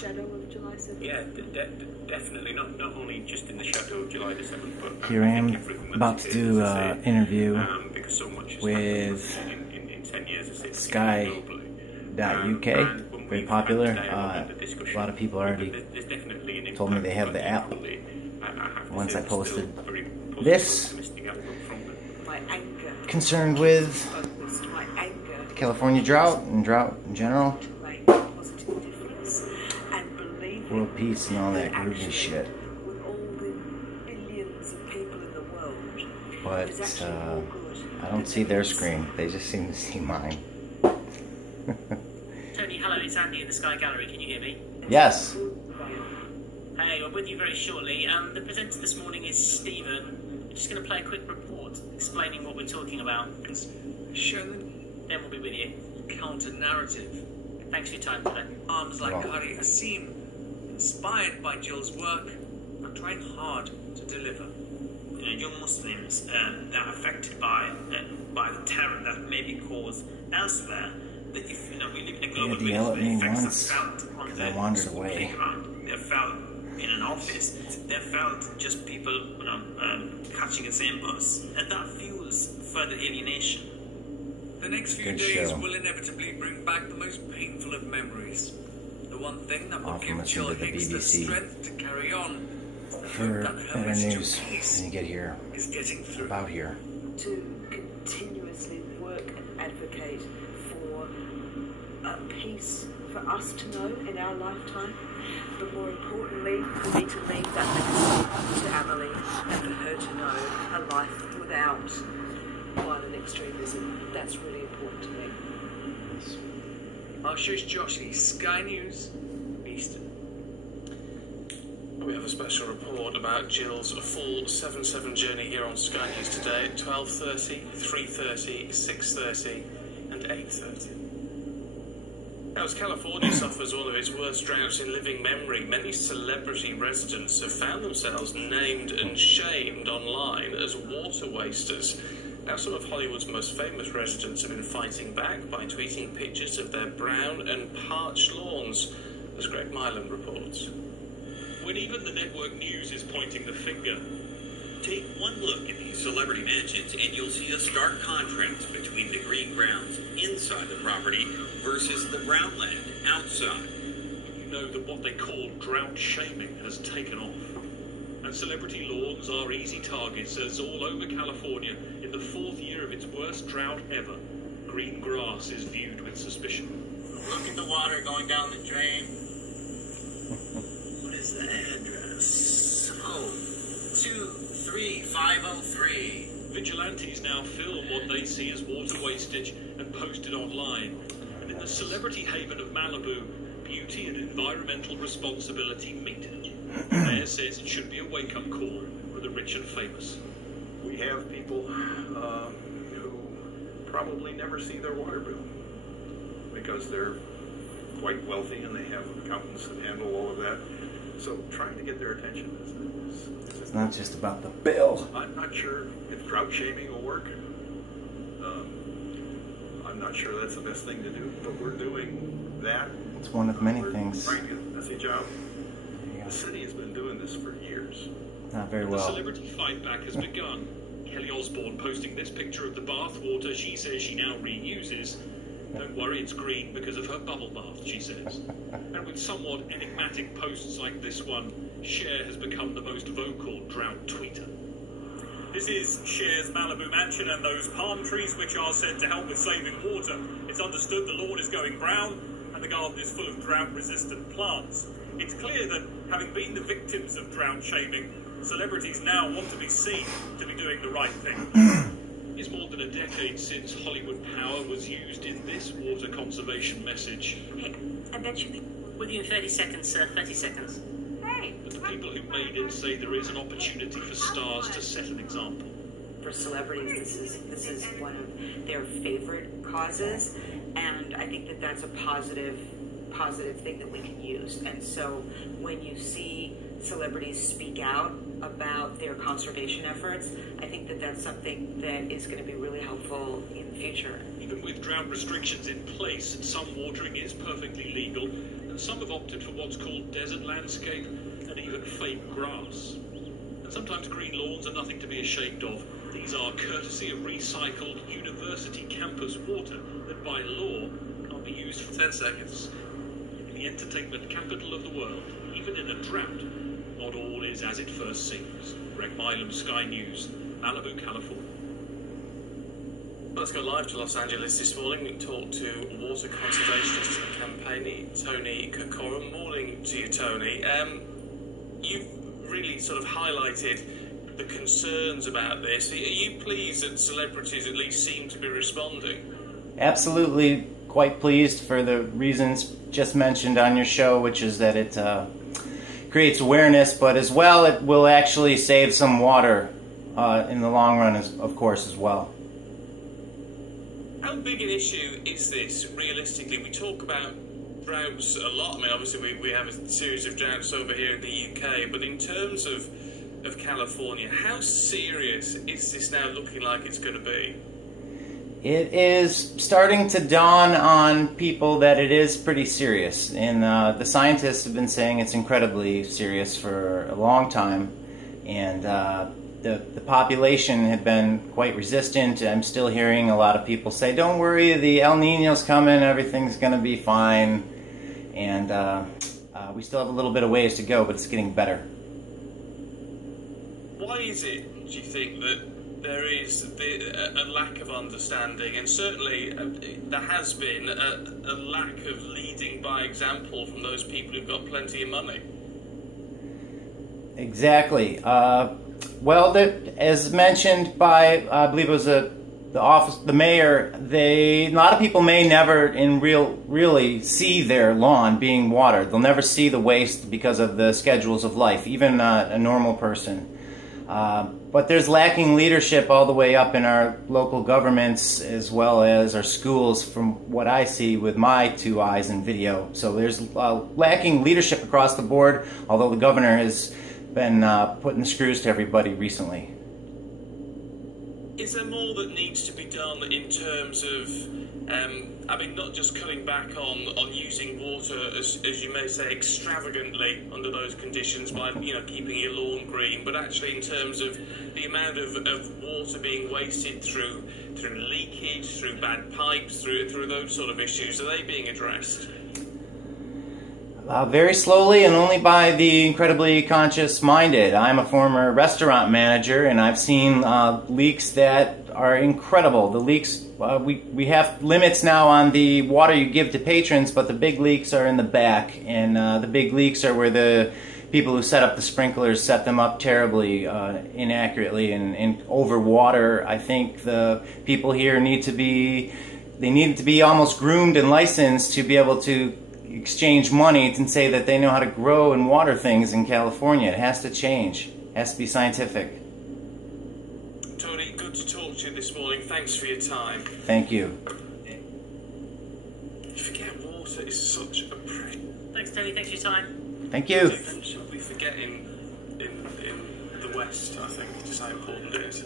shadow of July 7th? Yeah, definitely. Not only just in the shadow of July the 7th, but here I am about to do an interview so much with in 10 years Sky.uk, very popular. A lot of people already told me they have the app. Once I posted this, concerned with the California drought and drought in general, world peace and all that groovy shit. But I don't see their screen. They just seem to see mine. Tony, hello, it's Andy in the Sky Gallery. Can you hear me? Yes. Hey, I'm with you very shortly. The presenter this morning is Stephen. I'm just going to play a quick report explaining what we're talking about. Sherman. Then we'll be with you. Counter-narrative. Thanks for your time today. Arms like Hari Hassim, inspired by Jill's work, are trying hard to deliver. You know, young Muslims that are affected by the terror that may be caused elsewhere. That if we live in a global village where the effects are felt on the playground, they're felt in an office, they're felt just people catching the same bus, and that fuels further alienation. The next few days will inevitably bring back the most painful of memories. The one thing that will give Jill Hicks the strength to carry on. For better news when you get here, is getting through. About here. To continuously work and advocate for peace for us to know in our lifetime, but more importantly, for me to leave that legacy to Emily and for her to know a life without violent extremism. That's really important to me. Ashish Joshi, Sky News, Eastern. We have a special report about Jill's full 7-7 journey here on Sky News today at 12:30, 3:30, 6:30 and 8:30. Now, as California suffers one of its worst droughts in living memory, many celebrity residents have found themselves named and shamed online as water wasters. Now, some of Hollywood's most famous residents have been fighting back by tweeting pictures of their brown and parched lawns, as Greg Myland reports. When even the network news is pointing the finger. Take one look at these celebrity mansions and you'll see a stark contrast between the green grounds inside the property versus the brown land outside. You know that what they call drought shaming has taken off. And celebrity lawns are easy targets, as all over California, in the 4th year of its worst drought ever, green grass is viewed with suspicion. Look at the water going down the drain. What is the address? Oh, 23503. Vigilantes now film what they see as water wastage and post it online. And in the celebrity haven of Malibu, beauty and environmental responsibility meet. The mayor says it should be a wake-up call for the rich and famous. We have people who probably never see their water bill because they're quite wealthy and they have accountants that handle all of that. So trying to get their attention is it's not just about the bill. I'm not sure if drought shaming will work. I'm not sure that's the best thing to do, but we're doing that. It's one of many we're things. Trying to get the message out. The city has been doing this for years. Not very The well. celebrity fight back has begun. Kelly Osbourne posting this picture of the bath water she says she now reuses. Don't worry, it's green because of her bubble bath, she says. And with somewhat enigmatic posts like this one, Cher has become the most vocal drought tweeter. This is Cher's Malibu mansion and those palm trees which are said to help with saving water. It's understood the lawn is going brown and the garden is full of drought-resistant plants. It's clear that, having been the victims of drought shaming, celebrities now want to be seen to be doing the right thing. It's more than a decade since Hollywood power was used in this water conservation message. Hey, I bet you... With you in 30 seconds, sir. 30 seconds. Hey! But the people who made it say there is an opportunity for stars to set an example. For celebrities, this is one of their favorite causes, and I think that that's a positive thing that we can use. And so when you see celebrities speak out about their conservation efforts, I think that that's something that is going to be really helpful in the future. Even with drought restrictions in place, some watering is perfectly legal, and some have opted for what's called desert landscape and even fake grass. And sometimes green lawns are nothing to be ashamed of. These are courtesy of recycled university campus water that by law can't be used for 10 seconds. In the entertainment capital of the world, even in a drought, not all is as it first seems. Greg Milam, Sky News, Malibu, California. Let's go live to Los Angeles this morning. We talked to water conservationist and campaigner Tony Kokorum. Morning to you, Tony. You've really sort of highlighted the concerns about this. Are you pleased that celebrities at least seem to be responding? Absolutely, quite pleased for the reasons just mentioned on your show, which is that it creates awareness, but as well it will actually save some water in the long run, of course, as well. How big an issue is this, realistically? We talk about droughts a lot. I mean, obviously we have a series of droughts over here in the UK, but in terms of California, how serious is this now looking like it's going to be? It is starting to dawn on people that it is pretty serious, and the scientists have been saying it's incredibly serious for a long time, and the population had been quite resistant. I'm still hearing a lot of people say, don't worry, the El Niño's coming, everything's going to be fine, and we still have a little bit of ways to go, but it's getting better. Why is it, do you think, that there is a lack of understanding, and certainly there has been a lack of leading by example from those people who've got plenty of money? Exactly. Well, as mentioned by, I believe it was the mayor, a lot of people may never really see their lawn being watered. They'll never see the waste because of the schedules of life, even a normal person. But there's lacking leadership all the way up in our local governments as well as our schools, from what I see with my 2 eyes in video. So there's lacking leadership across the board, although the governor has been putting the screws to everybody recently. Is there more that needs to be done in terms of, I mean, not just cutting back on using water, as you may say, extravagantly under those conditions by, you know, keeping your lawn green, but actually in terms of the amount of water being wasted through leakage, through bad pipes, through those sort of issues? Are they being addressed? Very slowly and only by the incredibly conscious-minded. I'm a former restaurant manager, and I've seen leaks that are incredible. The leaks, we have limits now on the water you give to patrons, but the big leaks are in the back, and the big leaks are where the people who set up the sprinklers set them up terribly, inaccurately, and overwater. I think the people here need to be almost groomed and licensed to be able to exchange money and say that they know how to grow and water things in California. It has to change. It has to be scientific. Tony, good to talk to you this morning. Thanks for your time. Thank you. You forget water is such a precious. Thanks, Tony. Thanks for your time. Thank you. We forget in the West, I think, just how important it is.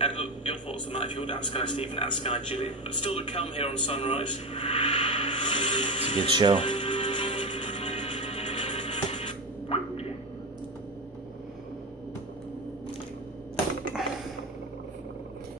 Look, your thoughts on that? If you're down Sky Stephen, at Sky Gillian, but still to come here on Sunrise. It's a good show.